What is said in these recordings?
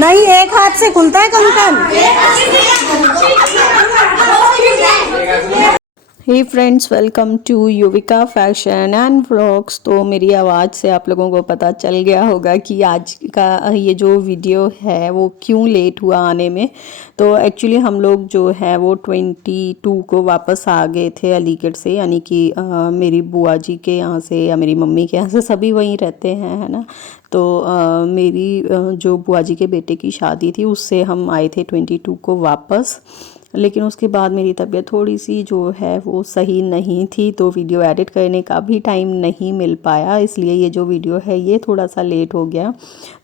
नहीं, एक हाथ से खुलता है कंकन। Hey friends, welcome to Yuvika fashion and vlogs. तो मेरी आवाज़ से आप लोगों को पता चल गया होगा कि आज का ये जो वीडियो है वो क्यों लेट हुआ आने में। तो एक्चुअली हम लोग जो है वो 22 को वापस आ गए थे अलीगढ़ से, यानी कि मेरी बुआ जी के यहाँ से या मेरी मम्मी के यहाँ से, सभी वहीं रहते हैं, है ना। तो मेरी जो बुआ जी के बेटे की शादी थी उससे हम आए थे 22 को वापस। लेकिन उसके बाद मेरी तबीयत थोड़ी सी जो है वो सही नहीं थी, तो वीडियो एडिट करने का भी टाइम नहीं मिल पाया, इसलिए ये जो वीडियो है ये थोड़ा सा लेट हो गया।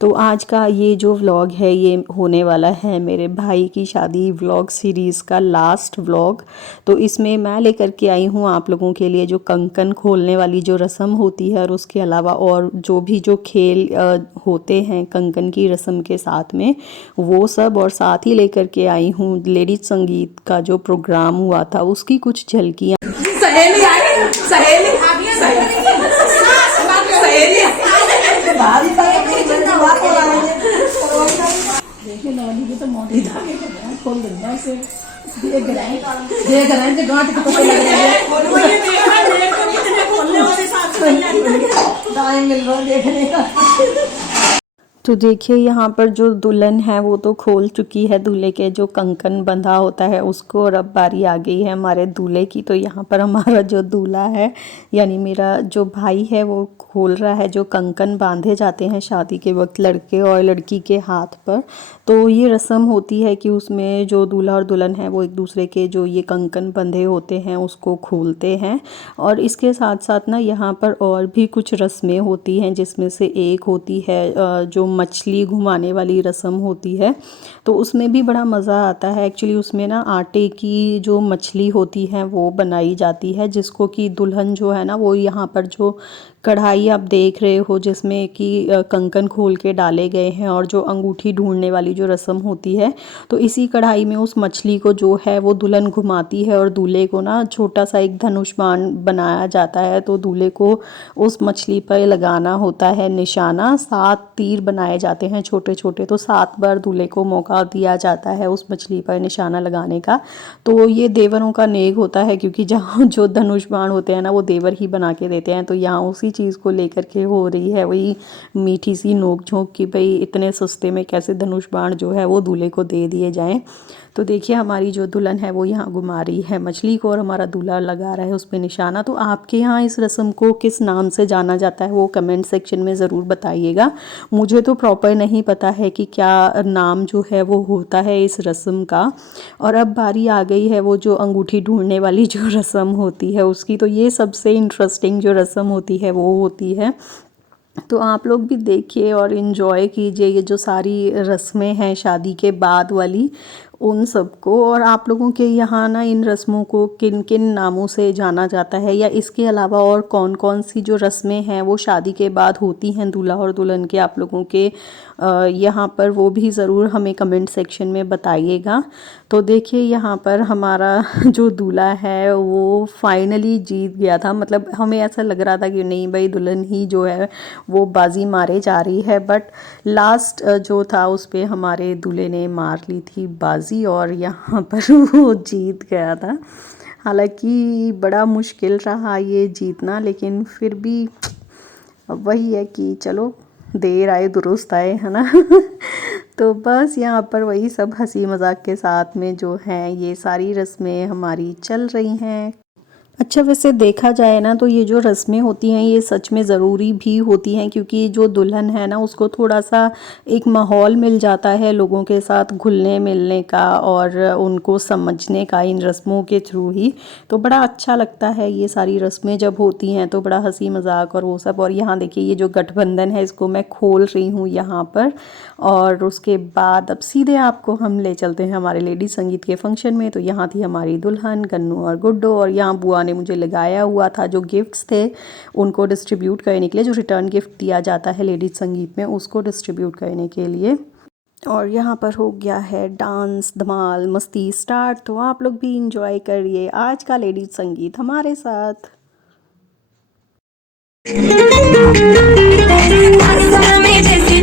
तो आज का ये जो व्लॉग है ये होने वाला है मेरे भाई की शादी व्लॉग सीरीज़ का लास्ट व्लॉग। तो इसमें मैं लेकर के आई हूँ आप लोगों के लिए जो कंकन खोलने वाली जो रस्म होती है, और उसके अलावा और जो भी जो खेल होते हैं कंकन की रस्म के साथ में, वो सब। और साथ ही लेकर के आई हूँ लेडीज संगीत का जो प्रोग्राम हुआ था उसकी कुछ झलकियाँ। सहेली आई, सहेली तो मोटी खोल देंगे ऐसे देख रहे हैं गांठ को पता लग रहा है खोलने वाले साथ टाइम मिल रहा है देखने का। तो देखिए यहाँ पर जो दुल्हन है वो तो खोल चुकी है दूल्हे के जो कंकन बंधा होता है उसको, और अब बारी आ गई है हमारे दूल्हे की। तो यहाँ पर हमारा जो दूल्हा है यानी मेरा जो भाई है वो खोल रहा है जो कंकन बांधे जाते हैं शादी के वक्त लड़के और लड़की के हाथ पर। तो ये रस्म होती है कि उसमें जो दूल्हा और दुल्हन है वो एक दूसरे के जो ये कंकन बंधे होते हैं उसको खोलते हैं। और इसके साथ साथ ना यहाँ पर और भी कुछ रस्में होती हैं, जिसमें से एक होती है जो मछली घुमाने वाली रस्म होती है। तो उसमें भी बड़ा मज़ा आता है। एक्चुअली उसमें ना आटे की जो मछली होती है वो बनाई जाती है, जिसको कि दुल्हन जो है ना वो यहाँ पर जो कढ़ाई आप देख रहे हो जिसमें कि कंकन खोल के डाले गए हैं, और जो अंगूठी ढूंढने वाली जो रस्म होती है, तो इसी कढ़ाई में उस मछली को जो है वो दुल्हन घुमाती है, और दूल्हे को ना छोटा सा एक धनुष बाण बनाया जाता है। तो दूल्हे को उस मछली पर लगाना होता है निशाना। 7 तीर बनाए जाते हैं छोटे छोटे, तो 7 बार दूल्हे को मौका दिया जाता है उस मछली पर निशाना लगाने का। तो ये देवरों का नेग होता है, क्योंकि जहाँ जो धनुष बाण होते हैं ना वो देवर ही बना के देते हैं। तो यहाँ उसी चीज़ को लेकर के हो रही है वही मीठी सी नोक झोंक कि भाई इतने सस्ते में कैसे धनुष बाण जो है वो दूल्हे को दे दिए जाएं। तो देखिए हमारी जो दुल्हन है वो यहाँ घुमा रही है मछली को, और हमारा दूल्हा लगा रहा है उस पर निशाना। तो आपके यहाँ इस रस्म को किस नाम से जाना जाता है वो कमेंट सेक्शन में ज़रूर बताइएगा। मुझे तो प्रॉपर नहीं पता है कि क्या नाम जो है वो होता है इस रस्म का। और अब बारी आ गई है वो जो अंगूठी ढूंढने वाली जो रस्म होती है उसकी। तो ये सबसे इंटरेस्टिंग जो रस्म होती है वो होती है। तो आप लोग भी देखिए और इन्जॉय कीजिए ये जो सारी रस्में हैं शादी के बाद वाली उन सबको। और आप लोगों के यहाँ ना इन रस्मों को किन किन नामों से जाना जाता है, या इसके अलावा और कौन कौन सी जो रस्में हैं वो शादी के बाद होती हैं दूल्हा और दुल्हन के आप लोगों के यहाँ पर, वो भी ज़रूर हमें कमेंट सेक्शन में बताइएगा। तो देखिए यहाँ पर हमारा जो दूल्हा है वो फाइनली जीत गया था। मतलब हमें ऐसा लग रहा था कि नहीं भाई दुल्हन ही जो है वो बाजी मारे जा रही है, बट लास्ट जो था उस पर हमारे दूल्हे ने मार ली थी बाजी, और यहाँ पर वो जीत गया था। हालांकि बड़ा मुश्किल रहा ये जीतना, लेकिन फिर भी वही है कि चलो देर आए दुरुस्त आए, है ना। तो बस यहाँ पर वही सब हंसी मजाक के साथ में जो है ये सारी रस्में हमारी चल रही हैं। अच्छा, वैसे देखा जाए ना तो ये जो रस्में होती हैं ये सच में ज़रूरी भी होती हैं, क्योंकि जो दुल्हन है ना उसको थोड़ा सा एक माहौल मिल जाता है लोगों के साथ घुलने मिलने का और उनको समझने का इन रस्मों के थ्रू ही। तो बड़ा अच्छा लगता है ये सारी रस्में जब होती हैं, तो बड़ा हंसी मजाक और वो सब। और यहाँ देखिए ये जो गठबंधन है इसको मैं खोल रही हूँ यहाँ पर, और उसके बाद अब सीधे आपको हम ले चलते हैं हमारे लेडी संगीत के फंक्शन में। तो यहाँ थी हमारी दुल्हन गन्नू और गुड्डो, और यहाँ बुआ ने मुझे लगाया हुआ था जो गिफ्ट्स थे उनको डिस्ट्रीब्यूट करने के लिए, जो रिटर्न गिफ्ट दिया जाता है लेडीज संगीत में उसको डिस्ट्रीब्यूट करने के लिए। और यहाँ पर हो गया है डांस धमाल मस्ती स्टार्ट। तो आप लोग भी इंजॉय करिए आज का लेडीज संगीत हमारे साथ। में जैसे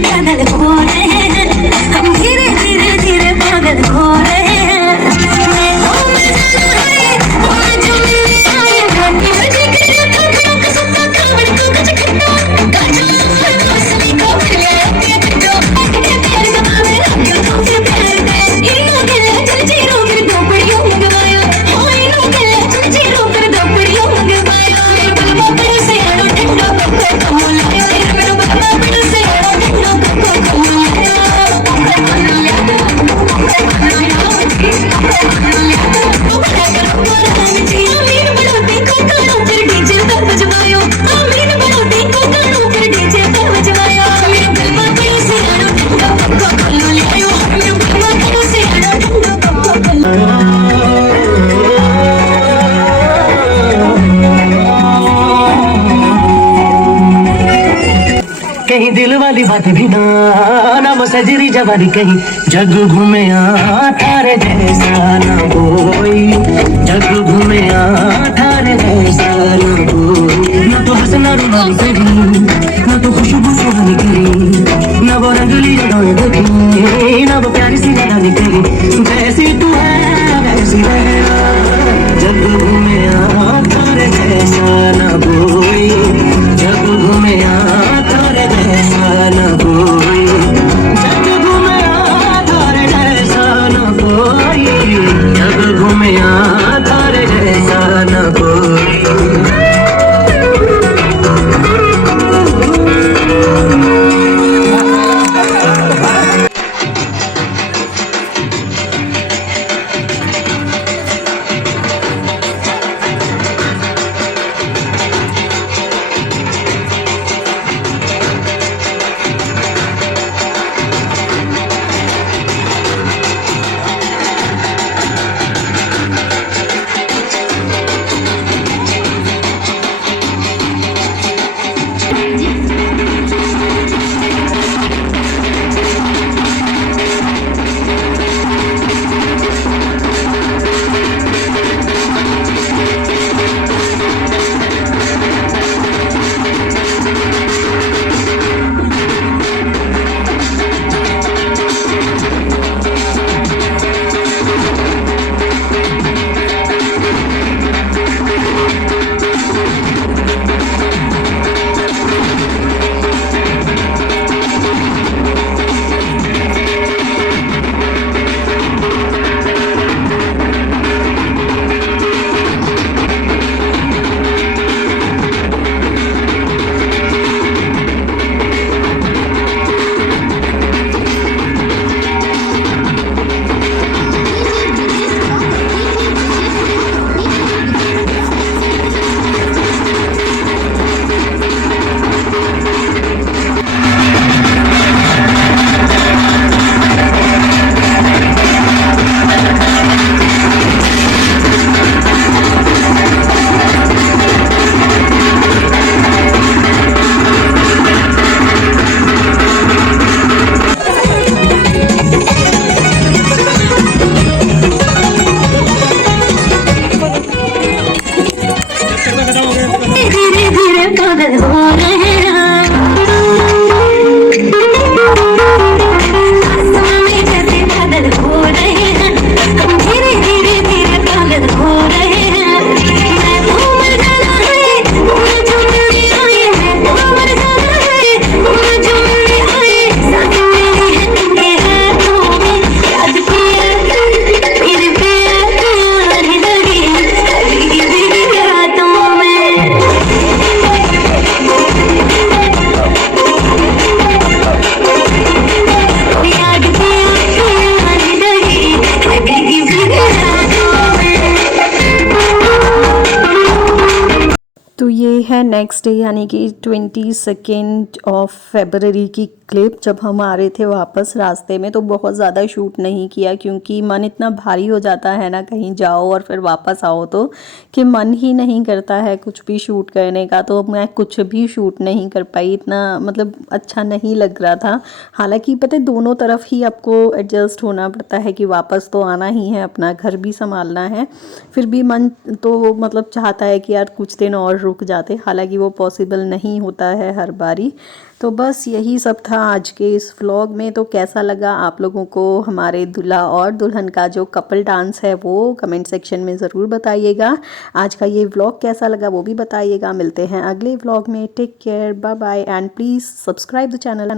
दिल वाली बात भी ना वो सजरी जवानी कहीं जग घूमे थारे जैसा ना कोई जग घूमे थारे जैसा ना कोई ना तो हंसना रुमानी करी ना तो खुशबू सुहानी करी ना वो रंगली जगह देखी ना वो प्यारी सी जगह करी जैसी तू है वैसी रहना जग घूमे थारे जैसा ना कोई जग घूमे थारे जैसा ना कोई जग घूमे थारे जैसा ना कोई जग घूमे थारे जैसा ना कोई धीरे धीरे पागल हो रहे हैं आसमां में जैसे बादल हो रहे हैं हम धीरे धीरे धीरे पागल हो रहे हैं मैं तो मर जाना है मुझे जो मिलने आए मैं तो मर जाना है मुझे जो मिलने आए साथ मेरी है तुमके हाथों में याद पिया फिर प्यार लगी कभी भी रातों में याद पिया लगी कभी भी रातों में तो ये है नेक्स्ट डे यानी कि 22 ऑफ फरवरी की क्लिप जब हम आ रहे थे वापस रास्ते में। तो बहुत ज़्यादा शूट नहीं किया क्योंकि मन इतना भारी हो जाता है ना कहीं जाओ और फिर वापस आओ तो कि मन ही नहीं करता है कुछ भी शूट करने का। तो मैं कुछ भी शूट नहीं कर पाई, इतना मतलब अच्छा नहीं लग रहा था। हालांकि पता है दोनों तरफ ही आपको एडजस्ट होना पड़ता है कि वापस तो आना ही है, अपना घर भी संभालना है। फिर भी मन तो मतलब चाहता है कि यार कुछ दिन और रुक जाते, हालांकि वो पॉसिबल नहीं होता है हर बारी। तो बस यही सब था आज के इस व्लॉग में। तो कैसा लगा आप लोगों को हमारे दूल्हा और दुल्हन का जो कपल डांस है वो कमेंट सेक्शन में ज़रूर बताइएगा। आज का ये व्लॉग कैसा लगा वो भी बताइएगा। मिलते हैं अगले व्लॉग में। Take care, bye bye and please subscribe the channel.